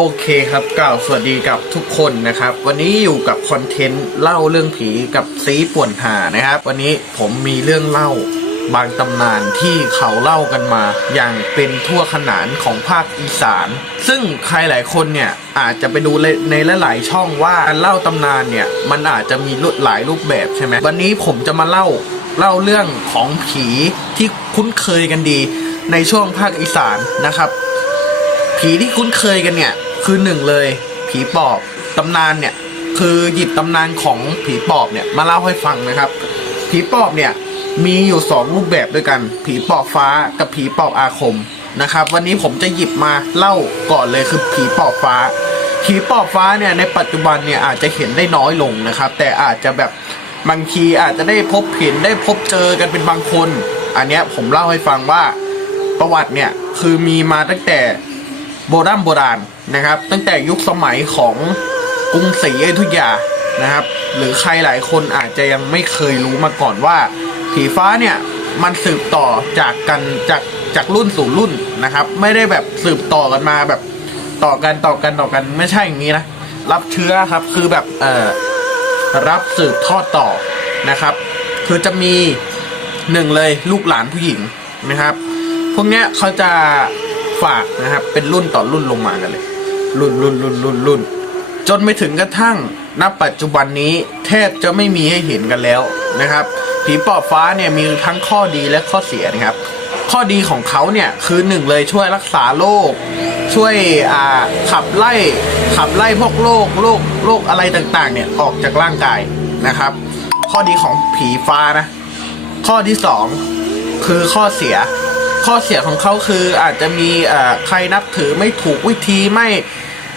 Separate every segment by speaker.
Speaker 1: โอเครับกล่าวสวัสดีกับทุกคนนะครับ วันนี้อยู่กับคอนเทนต์เล่าเรื่องผีกับซีป่วนหานะครับ วันนี้ผมมีเรื่องเล่าบางตำนานที่เขาเล่ากันมา อย่างเป็นทั่วขนานของภาคอีสาน ซึ่งใครหลายคนเนี่ยอาจจะไปดูในหลายๆช่องว่าการเล่าตำนานเนี่ยมันอาจจะมีหลายรูปแบบใช่ไหมวันนี้ผมจะมาเล่าเล่าเรื่องของผีที่คุ้นเคยกันดีในช่วงภาคอีสานนะครับ ผีที่คุ้นเคยกันเนี่ย คือหนึ่งเลย ผีปอบตำนานเนี่ยคือหยิบตำนานของผีปอบเนี่ยมาเล่าให้ฟังนะครับ ผีปอบเนี่ยมีอยู่สองรูปแบบด้วยกัน ผีปอบฟ้ากับผีปอบอาคมนะครับ วันนี้ผมจะหยิบมาเล่าก่อนเลยคือผีปอบฟ้า ผีปอบฟ้าเนี่ยในปัจจุบันเนี่ยอาจจะเห็นได้น้อยลงนะครับ แต่อาจจะแบบบางทีอาจจะได้พบเห็นได้พบเจอกันเป็นบางคน อันเนี้ยผมเล่าให้ฟังว่าประวัติเนี่ยคือมีมาตั้งแต่โบราณโบราณ นะครับ ตั้งแต่ยุคสมัยของกรุงศรีอยุธยานะครับ หรือใครหลายคนอาจจะยังไม่เคยรู้มาก่อนว่า ผีฟ้าเนี่ยมันสืบต่อจากกันจากจากรุ่นสู่รุ่นนะครับ ไม่ได้แบบสืบต่อกันมาแบบต่อกันต่อกันต่อกันไม่ใช่อย่างนี้นะรับเชื้อครับคือแบบเอ่อรับสืบทอดต่อนะครับ คือจะมีหนึ่งเลยลูกหลานผู้หญิงนะครับ พวกเนี้ยเขาจะฝากนะครับเป็นรุ่นต่อรุ่นลงมากันเลย รุ่นรุ่นรุ่นรุ่นรุ่นจนไปถึงกระทั่งณปัจจุบันนี้แทบจะไม่มีให้เห็นกันแล้วนะครับ ผีปอบฟ้าเนี่ยมีทั้งข้อดีและข้อเสียนะครับ ข้อดีของเขาเนี่ยคือหนึ่งเลยช่วยรักษาโรคช่วยขับไล่ขับไล่พวกโรคโรคโรคอะไรต่างๆ เนี่ยออกจากร่างกายนะครับ ข้อดีของผีฟ้านะ ข้อที่สองคือข้อเสีย ข้อเสียของเขาคืออาจจะมีใครนับถือไม่ถูกวิธีไม่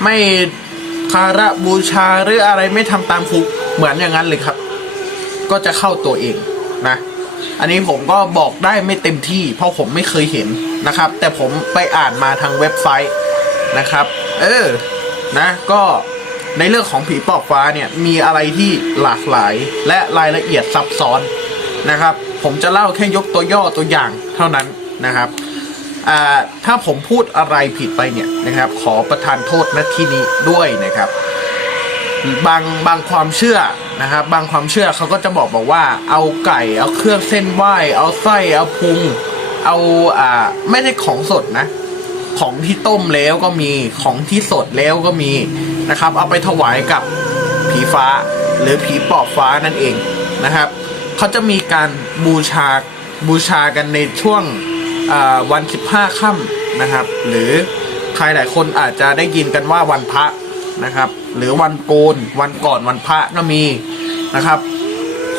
Speaker 1: ไม่คาระบูชาหรืออะไรไม่ทำตามครูเหมือนอย่างนั้นเลยครับ ก็จะเข้าตัวเองนะ อันนี้ผมก็บอกได้ไม่เต็มที่ เพราะผมไม่เคยเห็นนะครับ แต่ผมไปอ่านมาทางเว็บไซต์นะครับ เออนะก็ในเรื่องของผีปอบฟ้าเนี่ยมีอะไรที่หลากหลายและรายละเอียดซับซ้อนนะครับ ผมจะเล่าแค่ยกตัวย่อตัวอย่างเท่านั้นนะครับ ถ้าผมพูดอะไรผิดไปเนี่ยนะครับ ขอประทานโทษณที่นี้ด้วยนะครับ บางบางความเชื่อนะครับ บางความเชื่อเขาก็จะบอกบอกว่า เอาไก่ เอาเครื่องเส้นไหว้เอาไส้เอาพุง เอาอ่าไม่ใช่ของสดนะ ของที่ต้มแล้วก็มีของที่สดแล้วก็มีนะครับ เอาไปถวายกับผีฟ้าหรือผีปอบฟ้านั่นเองนะครับเขาจะมีการบูชาบูชากันในช่วง วันสิบห้าค่ำนะครับ หรือใครหลายคนอาจจะได้ยินกันว่าวันพระนะครับ หรือวันโกนวันก่อนวันพระก็มีนะครับ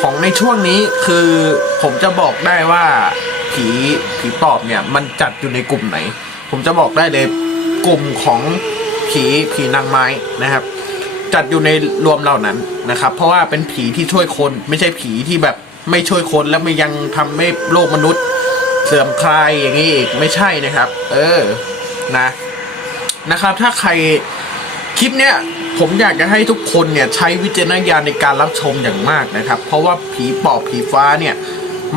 Speaker 1: ของในช่วงนี้คือผมจะบอกได้ว่าผีผีปอบเนี่ยมันจัดอยู่ในกลุ่มไหน ผมจะบอกได้เลยกลุ่มของผีผีนางไม้นะครับ จัดอยู่ในรวมเหล่านั้นนะครับ เพราะว่าเป็นผีที่ช่วยคนไม่ใช่ผีที่แบบไม่ช่วยคนแล้วไม่ยังทำให้โลกมนุษย์ สื่อมคลายอย่างนี้อีกไม่ใช่นะครับ เออนะนะครับ ถ้าใครคลิปเนี้ยผมอยากจะให้ทุกคนเนี่ยใช้วิจารณญาณในการรับชมอย่างมากนะครับ เพราะว่าผีปอบผีฟ้าเนี่ย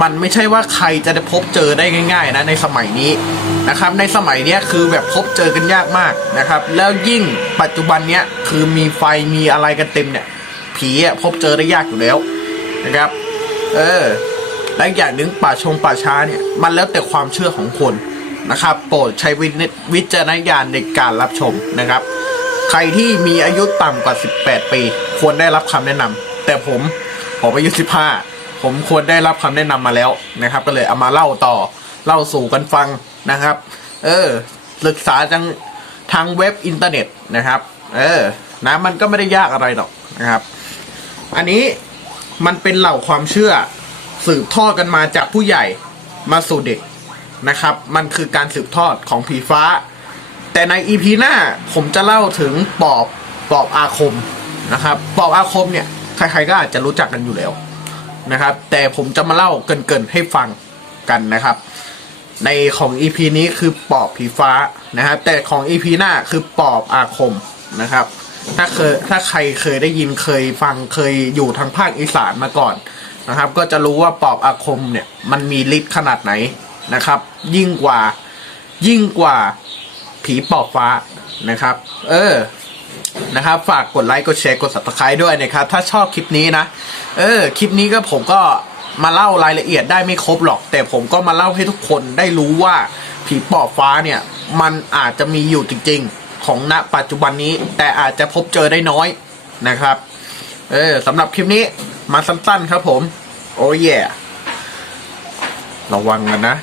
Speaker 1: มันไม่ใช่ว่าใครจะได้พบเจอได้ง่าย ๆ นะในสมัยนี้นะครับ ในสมัยเนี้ยคือแบบพบเจอกันยากมากนะครับ แล้วยิ่งปัจจุบันเนี้ยคือมีไฟมีอะไรกันเต็มเนี่ย ผีอะพบเจอได้ยากอยู่แล้วนะครับ เออ และอย่างหนึ่งป่าชงป่าช้าเนี่ยมันแล้วแต่ความเชื่อของคนนะครับ โปรดใช้วินิวิจารณญาณในการรับชมนะครับ ใครที่มีอายุต่ำกว่า 18 ปี ควรได้รับคำแนะนำแต่ผมผมอายุ 15 ผมควรได้รับคำแนะนำมาแล้วนะครับ ก็เลยเอามาเล่าต่อเล่าสู่กันฟังนะครับ เออศึกษาทางทางเว็บอินเทอร์เน็ตนะครับ เออนะมันก็ไม่ได้ยากอะไรหรอกนะครับ อันนี้มันเป็นเหล่าความเชื่อ สืบทอดกันมาจากผู้ใหญ่มาสู่เด็กนะครับ มันคือการสืบทอดของผีฟ้า แต่ในอีพีหน้าผมจะเล่าถึงปอบปอบอาคมนะครับปอบอาคมเนี่ยใครๆก็อาจจะรู้จักกันอยู่แล้วนะครับ แต่ผมจะมาเล่าเกินๆให้ฟังกันนะครับ ในของอีพีนี้คือปอบผีฟ้านะครับ แต่ของอีพีหน้าคือปอบอาคมนะครับ ถ้าเคยถ้าใครเคยได้ยินเคยฟังเคยอยู่ทางภาคอีสานมาก่อน นะครับ ก็จะรู้ว่าปอบอาคมเนี่ยมันมีฤทธิ์ขนาดไหนนะครับ ยิ่งกว่ายิ่งกว่าผีปอบฟ้านะครับ เออนะครับ ฝากกดไลค์กดแชร์กด subscribe ด้วยนะครับ ถ้าชอบคลิปนี้นะ เออ คลิปนี้ก็ผมก็มาเล่ารายละเอียดได้ไม่ครบหรอก แต่ผมก็มาเล่าให้ทุกคนได้รู้ว่าผีปอบฟ้าเนี่ย มันอาจจะมีอยู่จริง ๆ ของณปัจจุบันนี้ แต่อาจจะพบเจอได้น้อยนะครับ เออสำหรับคลิปนี้ มาสั้นๆครับผม โอ้ยแย่ระวังกันนะ